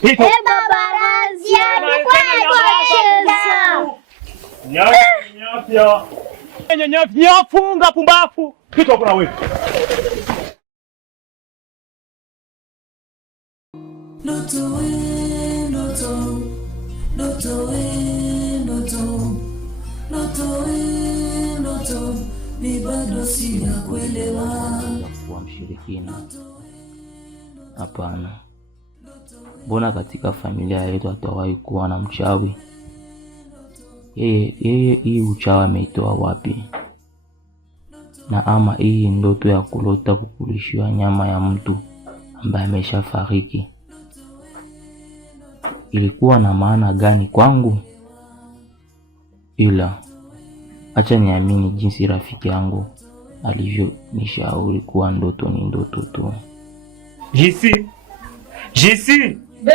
Pito. Baba Razia, Nyafya funga pumbafu. Pito kuna wewe. Noto ni bado sijakuelewa. Kuwa mshirikina? Hapana. Mbona katika familia yetu hatawahi kuwa na mchawi? Yeye hii uchawi ameitoa wapi? Na ama hii ndoto ya kulota kukulishiwa nyama ya mtu ambaye ameshafariki ilikuwa na maana gani kwangu? Ila acha niamini jinsi rafiki yangu alivyo nishauri kuwa ndoto ni ndoto tu. JC Be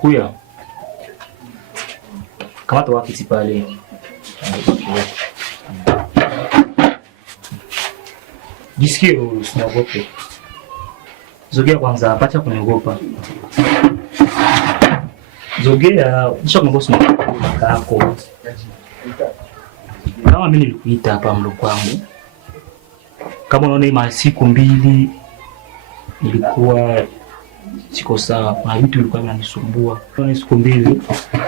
kuya kama tu wakati pale. Jisikie usiogope. Zogea kwanza, apacha kuniogopa. Zogea, nisha kumbosi mkako. Kama mimi nilikuita hapa mlo kwangu. Kama unaona siku 2 nilikuwa siko sawa. Kuna vitu vilikuwa vinanisumbua. Kwa siku 2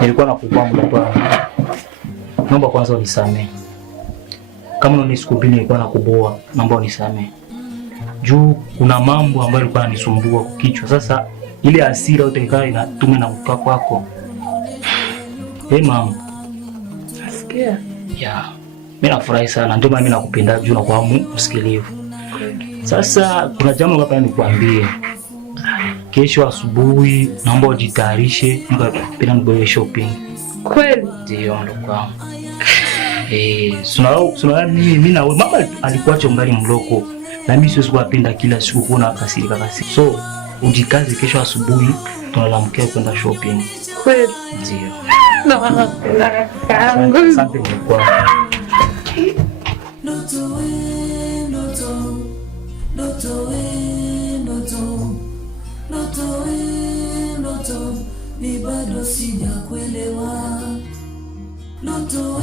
nilikuwa nakupa mlo kwangu. Naomba kwanza unisamee. Kama unaona siku 2 nilikuwa nakuboa, naomba unisamee. Juu kuna mambo ambayo yalikuwa yananisumbua kwa kichwa. Sasa ile hasira yote ikawa inatuma na kutoka kwako. Mama. nasikia. Yeah. Mimi nafurahi sana. Ndio maana mimi nakupenda juu na kwa msikilivu. Sasa kuna jambo hapa nikuambie. Kesho asubuhi naomba ujitayarishe nikapenda niboe shopping. Kweli? Ndio ndo kwangu. Suna mimi na mama alikuwa chongali mloko. Na mimi siwezi kuwapenda kila siku kuona kasirika kasi. So ujikaze, kesho asubuhi tunalamkia kwenda shopping. Kweli? Ndio. Asante kwa Noto ni bado sijakuelewa. Noto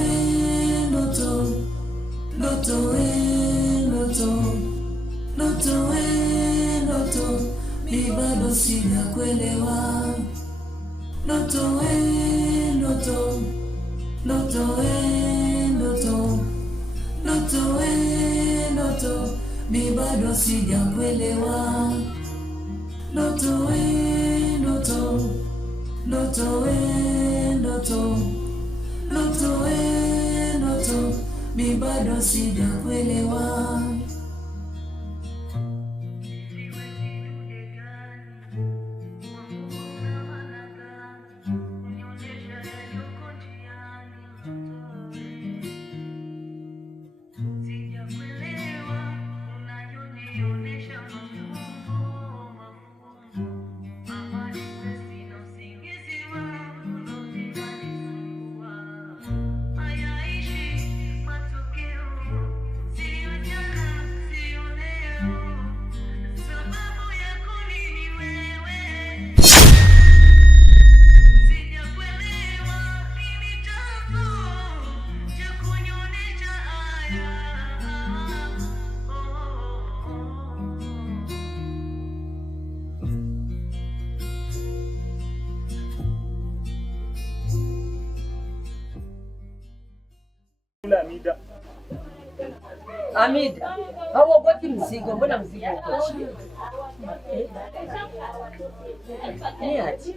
ni bado sijakuelewa. Noto ni bado sijakuelewa. Noto mi bado sijakuelewa. Amida, hauogopi mzigo? Mbona mzigo uko chini? Ni aje?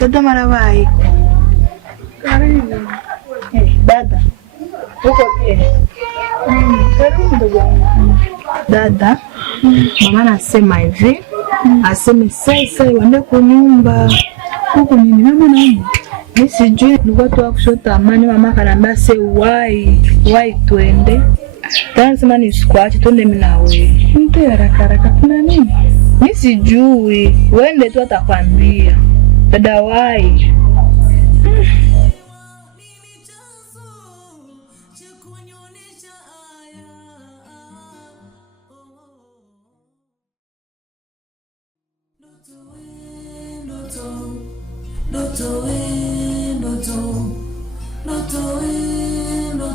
Dada Marabai. Karibu. Dada. Uko pia. Karibu ndugu yangu. Dada. Mama anasema hivi. Aseme sasa uende kwa nyumba. Huko nini mama naomba? Mimi sijui nilikuwa tu kushota amani, mama kanambia se wai twende. Tena sema nisikuache twende mimi na wewe. Mtu haraka kuna nini? Mimi sijui. Wende tu atakwambia. Dada wai.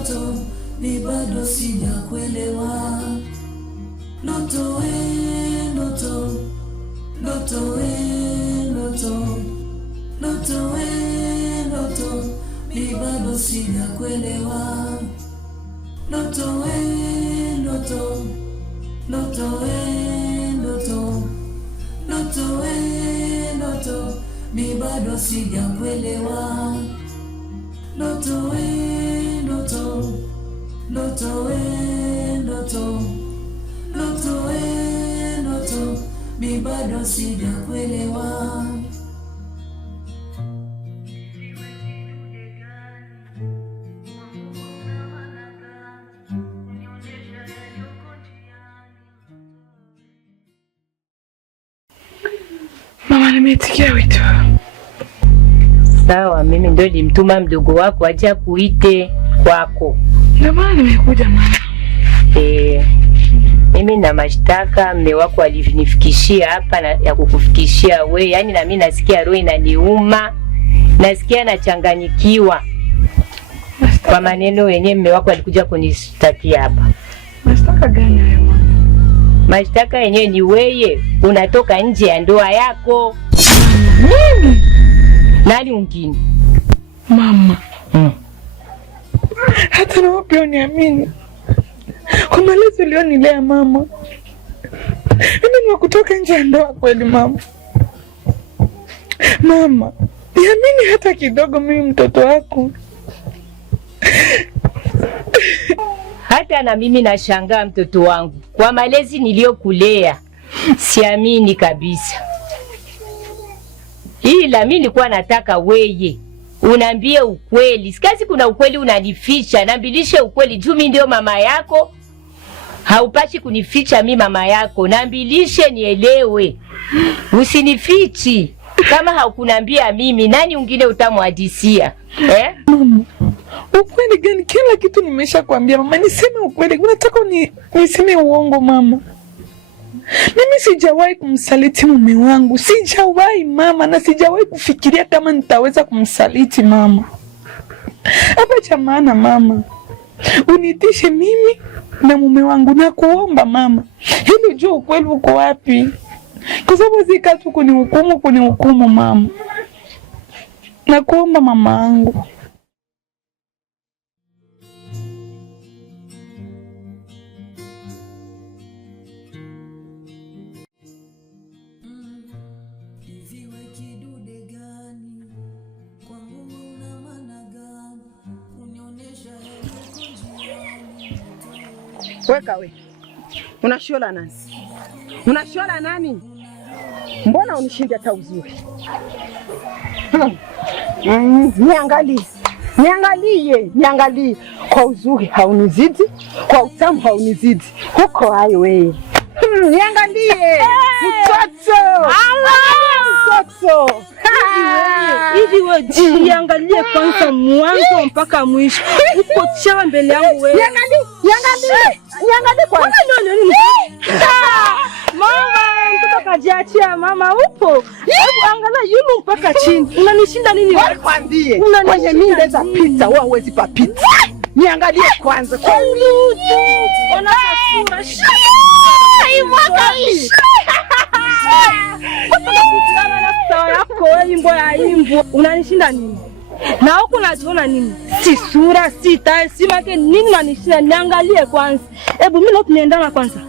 Ndoto ni bado sijakuelewa. Ndoto ni bado sijakuelewa. Ndoto ni bado sijakuelewa. Mi bado sijakuelewa. Mama nimetikia wito. Sawa, mimi ndio nilimtuma mdogo wako aje kuite kwako. Ndio maana nimekuja mama. Mimi na mashtaka mume wako alinifikishia hapa ya kukufikishia we. Yaani na mimi nasikia roho inaniuma. Nasikia nachanganyikiwa. Kwa maneno yenyewe mume wako alikuja kunishtakia hapa. Mashtaka gani hayo mama? Mashtaka yenyewe ni wewe unatoka nje ya ndoa yako. Mimi? Nani mwingine? Mama. Hata na wapi uniamini? Kwa malezi ulionilea mama. Mimi ni kutoka nje ya ndoa kweli mama? Mama, niamini hata kidogo mimi mtoto wako. Hata na mimi nashangaa mtoto wangu. Kwa malezi niliyokulea, siamini kabisa. Ila mimi nilikuwa nataka weye unaambie ukweli. Sikazi kuna ukweli unanificha. Naambilishe ukweli juu mimi ndio mama yako. Haupashi kunificha mimi mama yako. Naambilishe nielewe. Usinifichi. Kama haukuniambia mimi, nani mwingine utamhadisia? Mama, ukweli gani? Kila kitu nimeshakwambia mama. Niseme ukweli. Unataka niseme uongo mama? Mimi sijawahi kumsaliti mume wangu. Sijawahi mama, na sijawahi kufikiria kama nitaweza kumsaliti mama. Hapa cha maana mama, unitishe mimi na mume wangu na kuomba mama. Hili jua ukweli uko wapi? Kwa sababu zika tu kunihukumu mama. Na kuomba mama yangu. Weka we. Unashola nani? Unashola nani? Mbona unishinde hata uzuri? Niangalie. Kwa uzuri haunizidi, kwa utamu haunizidi. Huko hayo wewe. Niangalie. Mtoto. Mtoto. Hivi wewe jiangalie kwanza mwanzo mpaka mwisho. Uko chawa mbele yangu wewe. Niangalie kwanza. Mama, mtoto kajiachia mama upo. Hebu angalia yule mpaka chini. Unanishinda nini wewe? Kwambie. Kwenye mimi ndeza pita, wewe huwezi papita. Niangalie kwanza. Kwa Ulutu. Ona kasura. Unakutana na sawa yako imbo ya imbo. Unanishinda nini? Na huko unajiona nini? Si sura, si tai, si make nini unanishinda? Niangalie kwanza. Hebu mimi leo tunaendana kwanza.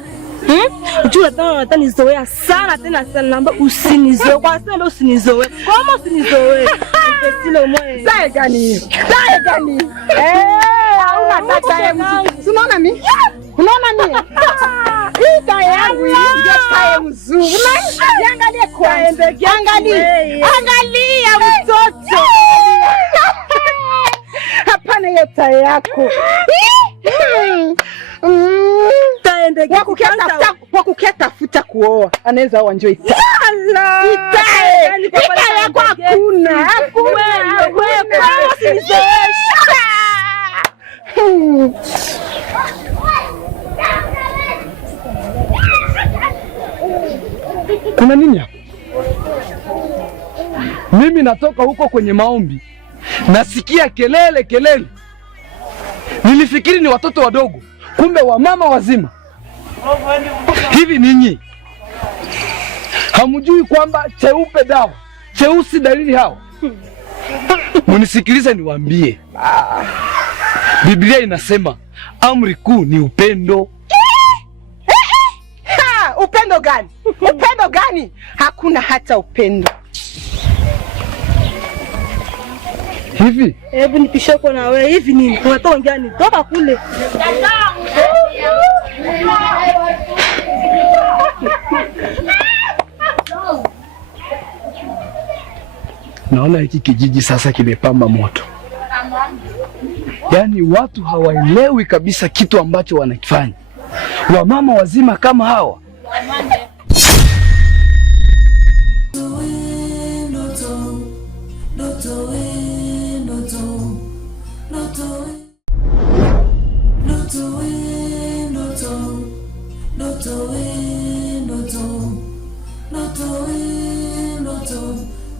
Juu nataka nizoea sana tena sana, naomba usinizoe. Kwa sababu usinizoe. Kama usinizoe. Mpesile mwe. Sae gani? Sae gani? Hauna tata yangu. Unaona mimi? Unaona mimi? Hii tata yangu hii ndio tata mzuri. Angalia kwanza. Angalia mtoto. Hapana hiyo tata yako. Kwa kuketafuta kuoa anaweza oa njoo itae. Itae yako hakuna. Kuna nini hapa? Mimi natoka huko kwenye maombi, nasikia kelele. Nilifikiri ni watoto wadogo, kumbe wamama wazima. Hivi ninyi hamjui kwamba cheupe dawa, cheusi dalili hao? Munisikilize niwaambie. Biblia inasema amri kuu ni upendo. Upendo gani? Upendo gani? Hakuna hata upendo. Hivi hebu nipishe kwa na wewe hivi nini? Unatoka ngani? Toka kule. naona hiki kijiji sasa kimepamba moto. Yaani watu hawaelewi kabisa kitu ambacho wanakifanya. Wamama wazima kama hawa.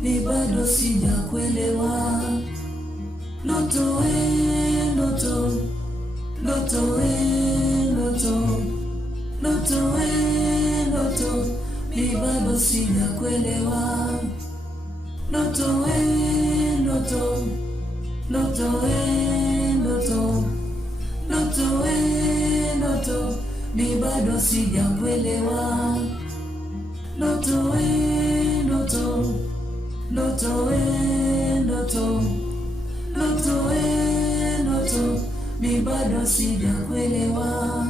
Ni bado sijakuelewa. Ndoto ni bado sijakuelewa. Ndoto ni bado sijakuelewa. Ndoto ni bado sijakuelewa.